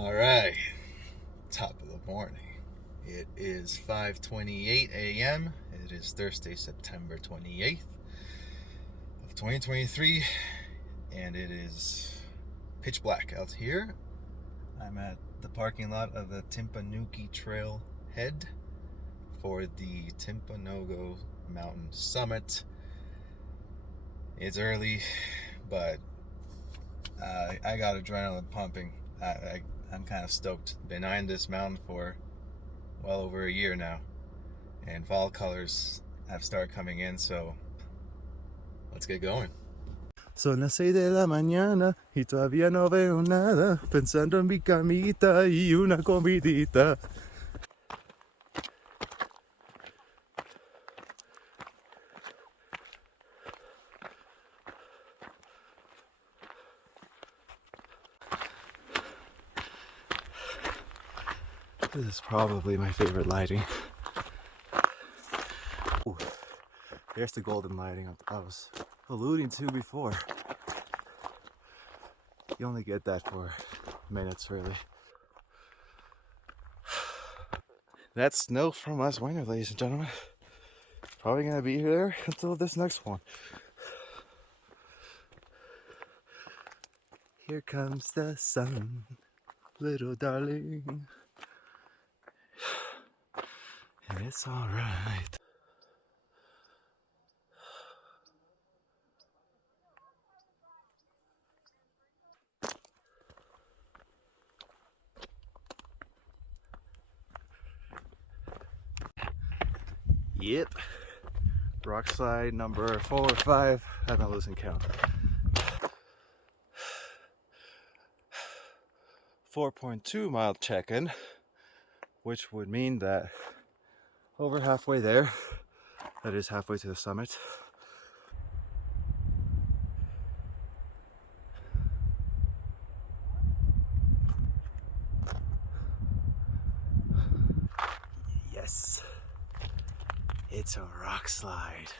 All right, top of the morning. It is 5:28 a.m. It is Thursday, September 28th of 2023, and it is pitch black out here. I'm at the parking lot of the Timpanogos trail head for the Timpanogos mountain summit. It's early, but I got adrenaline pumping. I'm kind of stoked. Been eyeing this mountain for well over a year now, and fall colors have started coming in, so let's get going. Son las 6 de la mañana y todavía no veo nada, pensando en mi camita y una comidita. This is probably my favorite lighting. Ooh, there's the golden lighting I was alluding to before. You only get that for minutes, really. That's snow from last winter, ladies and gentlemen. Probably gonna be here until this next one. Here comes the sun, little darling. And it's alright. Yep. Rock slide number 4 or 5. I've been losing count. 4.2 mile check-in, which would mean that over halfway there, that is halfway to the summit. Yes, it's a rock slide.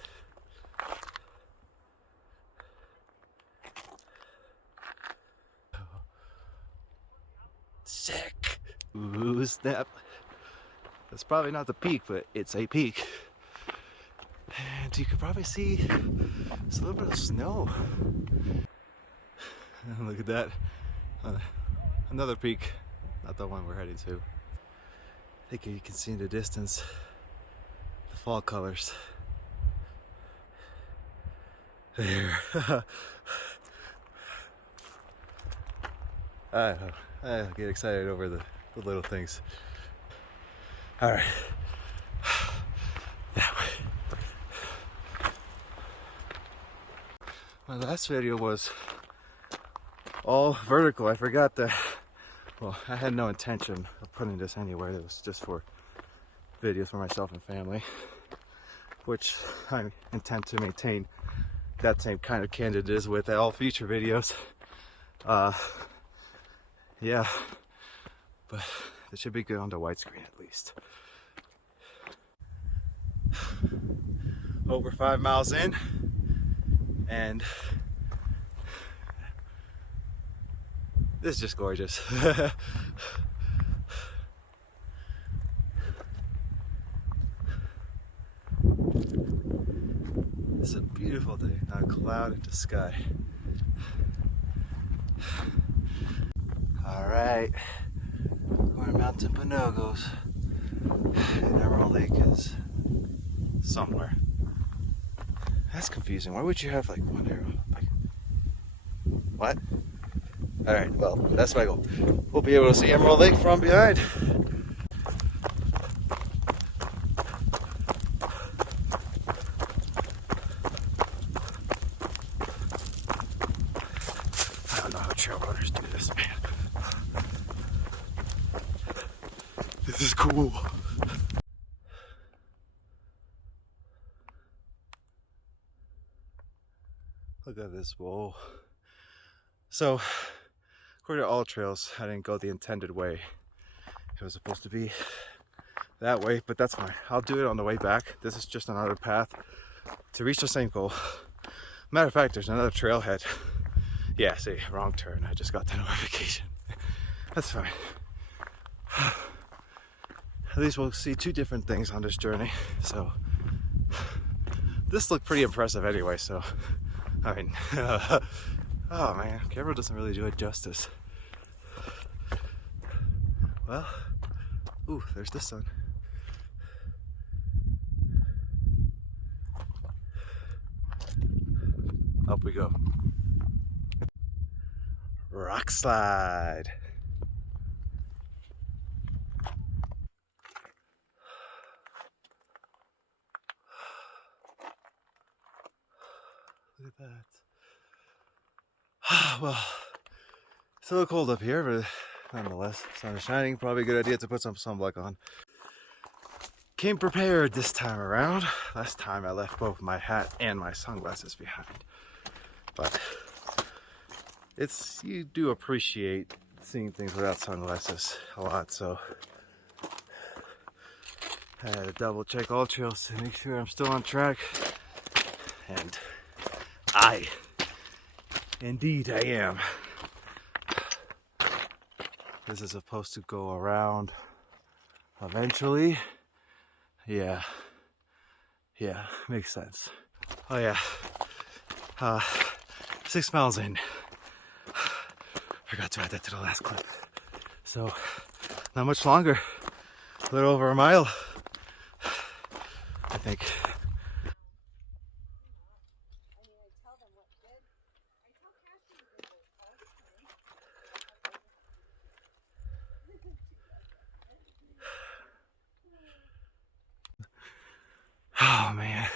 Sick. Ooh, snap. That's probably not the peak, but it's a peak. And you can probably see there's a little bit of snow. Look at that. Another peak. Not the one we're heading to. I think you can see in the distance the fall colors. There. I get excited over the little things. All right. That way. My last video was all vertical. I forgot that. Well, I had no intention of putting this anywhere. It was just for videos for myself and family, which I intend to maintain that same kind of candidnness with all future videos. Yeah, but it should be good on the widescreen at least. Over 5 miles in, and this is just gorgeous. It's a beautiful day, not a cloud in the sky. All right, we're in Mount Timpanogos, and Emerald Lake is somewhere. That's confusing. Why would you have like one arrow? Like, what? All right, well, that's my goal. We'll be able to see Emerald Lake from behind. I don't know how trail runners do this, man. This is cool. Look at this bowl. So, according to all trails, I didn't go the intended way. It was supposed to be that way, but that's fine. I'll do it on the way back. This is just another path to reach the same goal. Matter of fact, there's another trailhead. Yeah, see, wrong turn. I just got the notification. That's fine. At least we'll see two different things on this journey. So this looked pretty impressive anyway, so I mean, oh man, camera doesn't really do it justice. Well, ooh, there's the sun. Up we go. Rock slide. Look at that. Well, it's a little cold up here, but nonetheless, sun is shining. Probably a good idea to put some sunblock on. Came prepared this time around. Last time I left both my hat and my sunglasses behind. But you do appreciate seeing things without sunglasses a lot, so I had to double check all trails to make sure I'm still on track. And indeed I am. This is supposed to go around eventually. Yeah, makes sense. Oh yeah, 6 miles in. Forgot to add that to the last clip. So, not much longer. A little over a mile, I think. Oh man,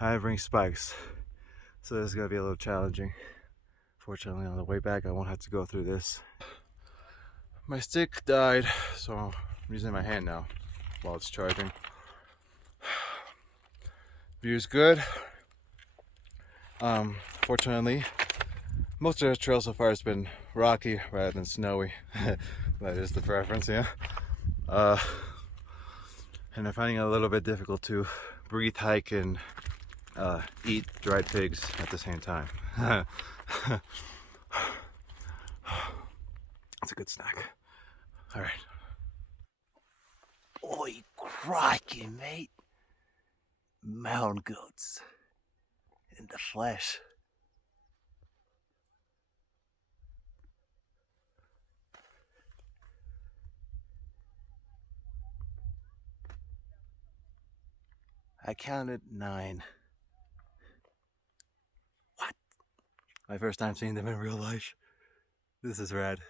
I bring spikes, so this is gonna be a little challenging. Fortunately, on the way back, I won't have to go through this. My stick died, so I'm using my hand now while it's charging. View's good. Fortunately, most of the trail so far has been rocky rather than snowy. That is the preference, yeah. And I'm finding it a little bit difficult to breathe, hike, and eat dried pigs at the same time. It's a good snack. All right. Oi, crikey, mate. Mountain goats in the flesh. I counted 9. What? My first time seeing them in real life. This is rad.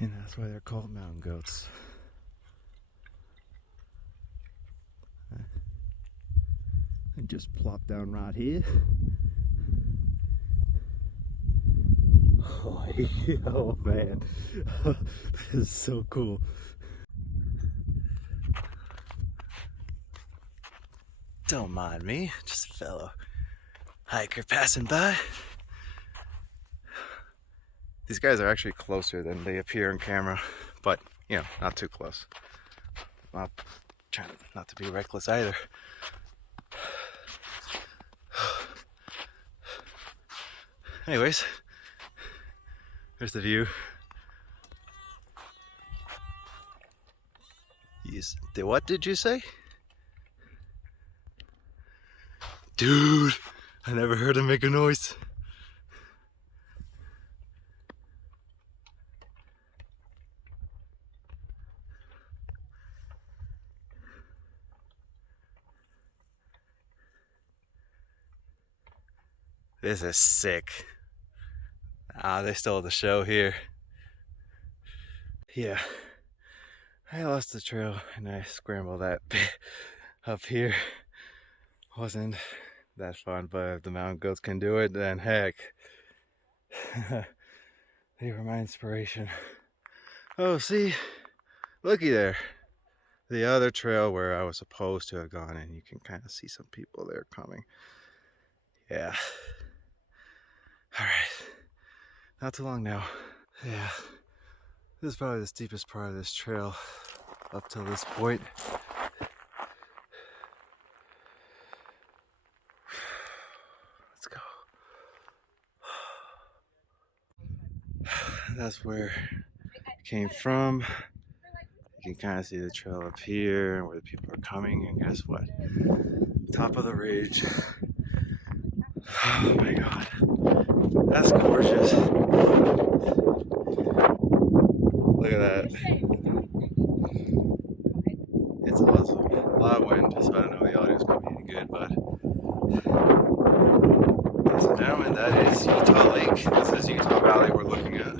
And that's why they're called mountain goats. And just plop down right here. Oh man, this is so cool. Don't mind me, just a fellow hiker passing by. These guys are actually closer than they appear on camera, but you know, not too close. I'm trying not to be reckless either. Anyways, there's the view. Yes. What did you say? Dude, I never heard him make a noise. This is sick. They stole the show here. Yeah, I lost the trail and I scrambled that bit up here. Wasn't that fun, but if the mountain goats can do it, then heck. They were my inspiration. Oh, see, looky there. The other trail where I was supposed to have gone, and you can kind of see some people there coming. Yeah. All right. Not too long now. Yeah. This is probably the steepest part of this trail up till this point. Let's go. That's where it came from. You can kind of see the trail up here and where the people are coming, and guess what? Top of the ridge. Oh my god. That's gorgeous. Look at that. It's awesome. A lot of wind, so I don't know if the audio is going to be any good, but ladies and gentlemen, that is Utah Lake. This is Utah Valley we're looking at.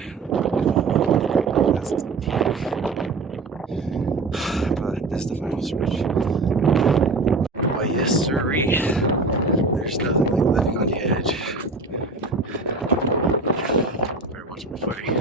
That's the peak. But this is the final stretch. Oh yes, sirree. There's nothing like living on the edge. Better watch my footing.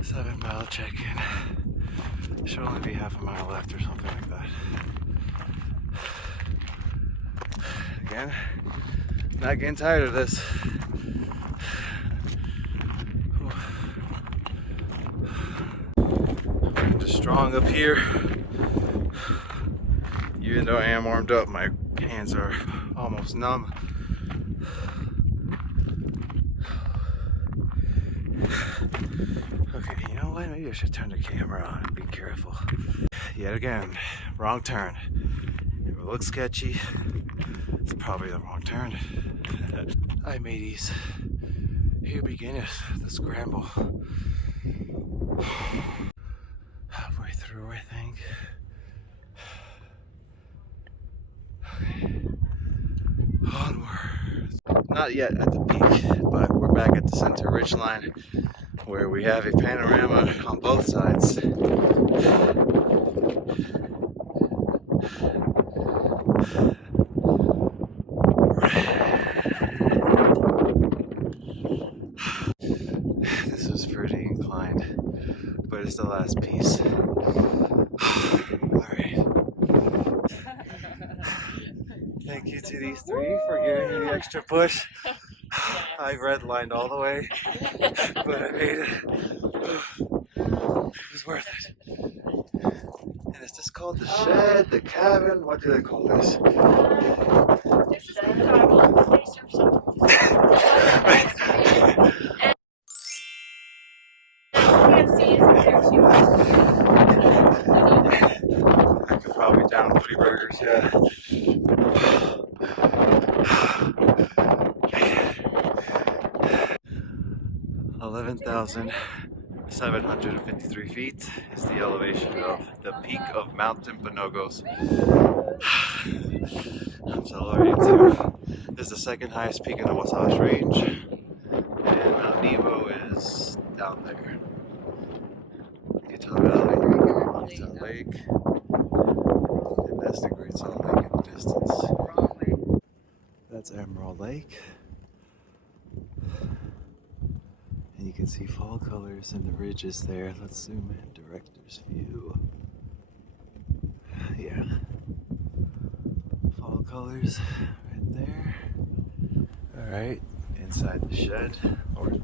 7-mile check-in. Should only be half a mile left or something like that. Again, not getting tired of this. Wind is strong up here. Even though I am warmed up, my hands are almost numb. Okay, you know what? Maybe I should turn the camera on and be careful. Yet again, wrong turn. If it looks sketchy, it's probably the wrong turn. Hi mateys. Here beginneth the scramble. Halfway through, I think. Okay. Onwards. Not yet at the peak, but we're back at the center ridgeline where we have a panorama on both sides. This was pretty inclined, but it's the last piece. Alright. Thank you to these three for giving me the extra push. I redlined all the way, but I made it. It was worth it. And is this called the shed, the cabin? What do they call this? This is the dog station. I could probably down 3 burgers, yeah. 11,753 feet is the elevation of the peak of Mount Timpanogos. I'm celebrating too. This is the second highest peak in the Wasatch Range, and Mount Nebo is down there. Utah Valley, Utah Lake, and that's the Great Salt Lake in the distance. That's Emerald Lake. And you can see fall colors in the ridges there. Let's zoom in, director's view. Yeah. Fall colors right there. Alright, inside the shed, or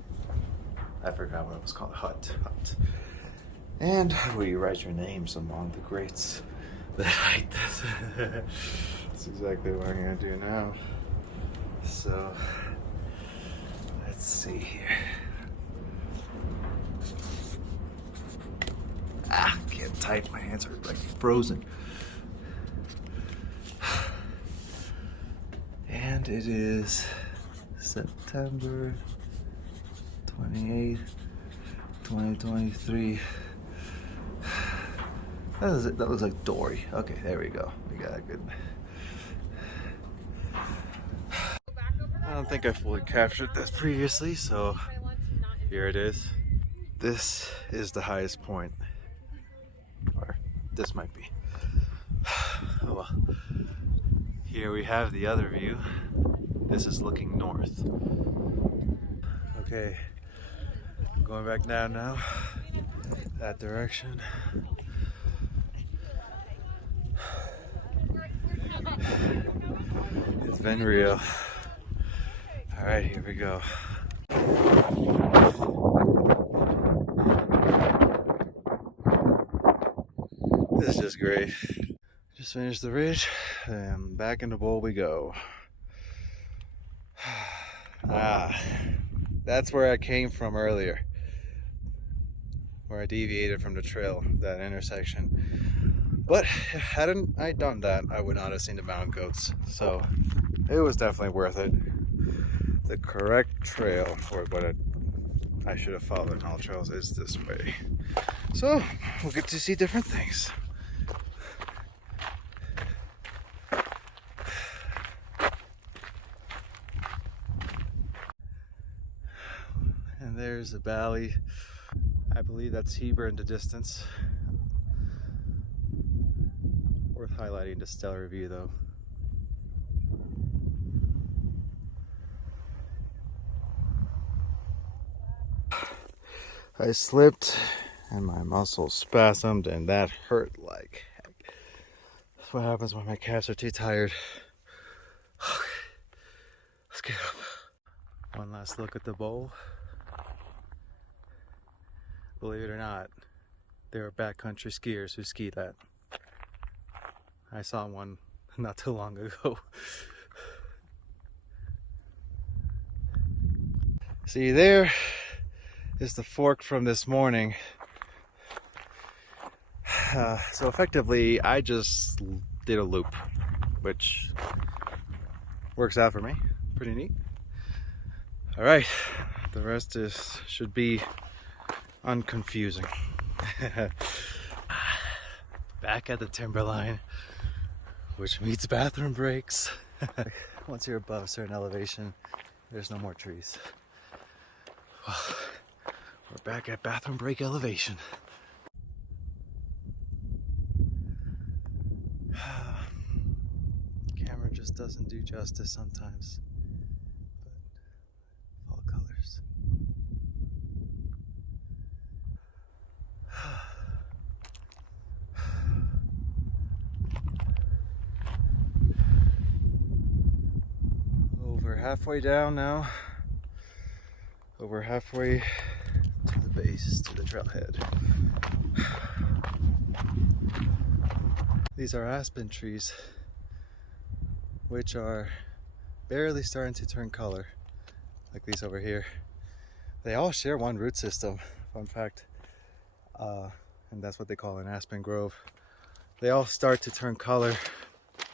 I forgot what it was called, hut. And where you write your names among the greats that hike this. That's exactly what I'm gonna do now. So, let's see here. Can't type, my hands are like frozen. And it is September 28th, 2023. That looks like Dory. Okay, there we go. We got a good. I don't think I fully captured this previously, so here it is. This is the highest point this might be. Oh well. Here we have the other view. This is looking north. Okay, going back down now, that direction. It's been real. All right, here we go. This is just great. Just finished the ridge and back in the bowl we go. That's where I came from earlier, where I deviated from the trail, that intersection. But hadn't I done that, I would not have seen the mountain goats. So it was definitely worth it. The correct trail for what I should have followed in all trails is this way. So we'll get to see different things. And there's the valley. I believe that's Heber in the distance. Worth highlighting the stellar view though. I slipped and my muscles spasmed and that hurt like heck. That's what happens when my calves are too tired. Okay, let's get up. One last look at the bowl. Believe it or not, there are backcountry skiers who ski that. I saw one not too long ago. See, there is the fork from this morning. So effectively, I just did a loop, which works out for me. Pretty neat. All right, the rest should be unconfusing. Back at the timberline, which meets bathroom breaks. Once you're above a certain elevation, there's no more trees. Well, we're back at bathroom break elevation. Camera just doesn't do justice sometimes, but fall colors. Over halfway down now. Over halfway to the base, to the trailhead. These are aspen trees, which are barely starting to turn color, like these over here. They all share one root system, fun fact, and that's what they call an aspen grove. They all start to turn color.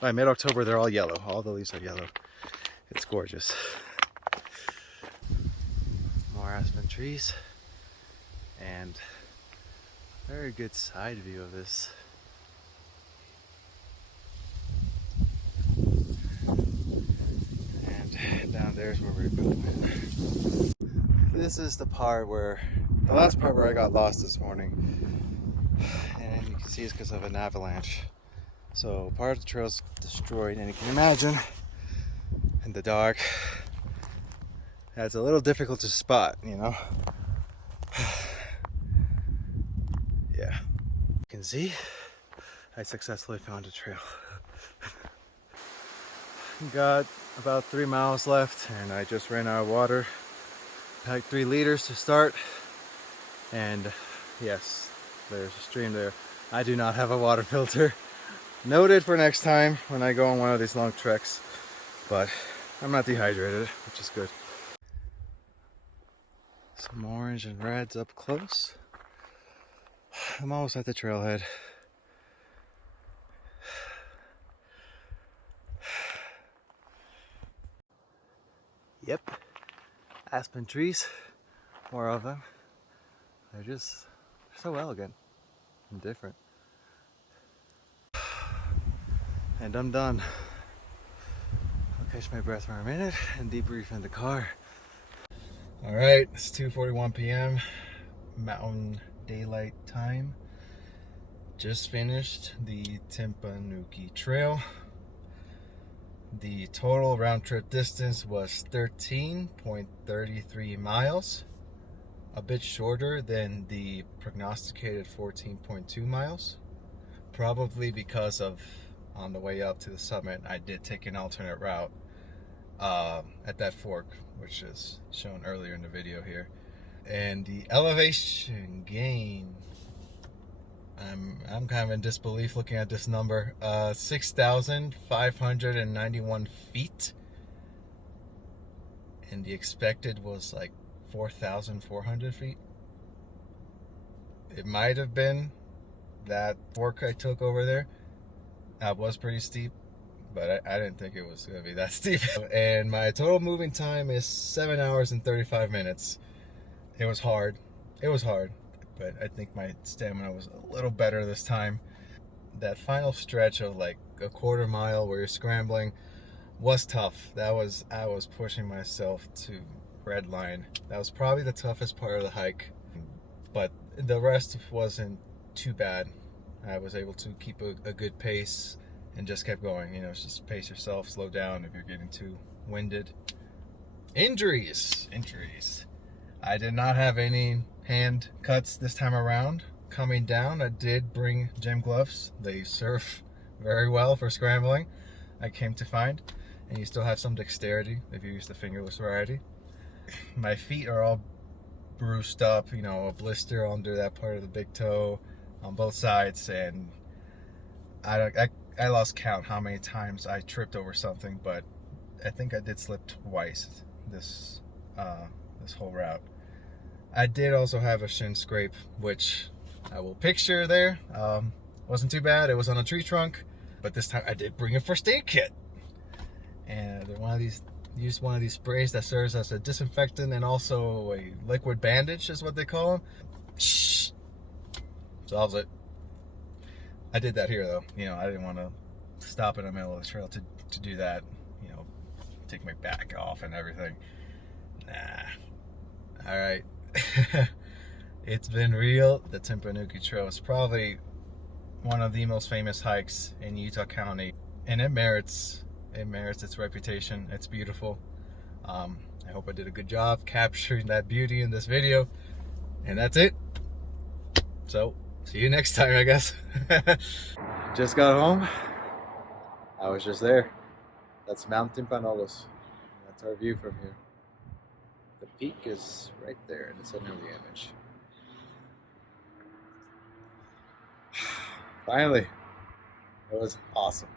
By mid-October, they're all yellow. All the leaves are yellow. It's gorgeous. More aspen trees, and very good side view of this. And down there's where we're going. This is the part where, the last part where I got lost this morning. And you can see it's because of an avalanche. So part of the trail's destroyed, and you can imagine in the dark, it's a little difficult to spot, you know? Yeah. You can see, I successfully found a trail. Got about 3 miles left, and I just ran out of water. Packed 3 liters to start, and yes, there's a stream there. I do not have a water filter. Noted for next time when I go on one of these long treks, but I'm not dehydrated, which is good. Some orange and reds up close. I'm almost at the trailhead. Yep, aspen trees, more of them. They're so elegant and different. And I'm done. I'll catch my breath for a minute and debrief in the car. All right, it's 2:41 p.m. Mountain Daylight Time. Just finished the Timpanogos trail. The total round trip distance was 13.33 miles, a bit shorter than the prognosticated 14.2 miles. Probably because of, on the way up to the summit, I did take an alternate route at that fork, which is shown earlier in the video here. And the elevation gain, I'm kind of in disbelief looking at this number. 6,591 feet, and the expected was like 4,400 feet. It might have been that fork I took over there. That was pretty steep, but I didn't think it was going to be that steep. And my total moving time is 7 hours and 35 minutes. It was hard. But I think my stamina was a little better this time. That final stretch of like a quarter mile where you're scrambling was tough. I was pushing myself to red line. That was probably the toughest part of the hike, but the rest wasn't too bad. I was able to keep a good pace and just kept going. You know, just pace yourself, slow down if you're getting too winded. Injuries. I did not have any hand cuts this time around. Coming down, I did bring gym gloves. They serve very well for scrambling, I came to find. And you still have some dexterity if you use the fingerless variety. My feet are all bruised up, you know, a blister under that part of the big toe on both sides, and I lost count how many times I tripped over something, but I think I did slip twice this whole route. I did also have a shin scrape, which I will picture there. Wasn't too bad. It was on a tree trunk, but this time I did bring a first aid kit. And used one of these sprays that serves as a disinfectant and also a liquid bandage is what they call them. Shh. Solves it. I did that here though. You know, I didn't want to stop in the middle of the trail to do that. You know, take my back off and everything. Nah. All right. It's been real. The Timpooneke Trail is probably one of the most famous hikes in Utah County, and it merits its reputation. It's beautiful. I hope I did a good job capturing that beauty in this video, and that's it. So see you next time, I guess. Just got home. I was just there. That's Mount Timpanogos. That's our view from here. The peak is right there in the center of the image. Finally, it was awesome.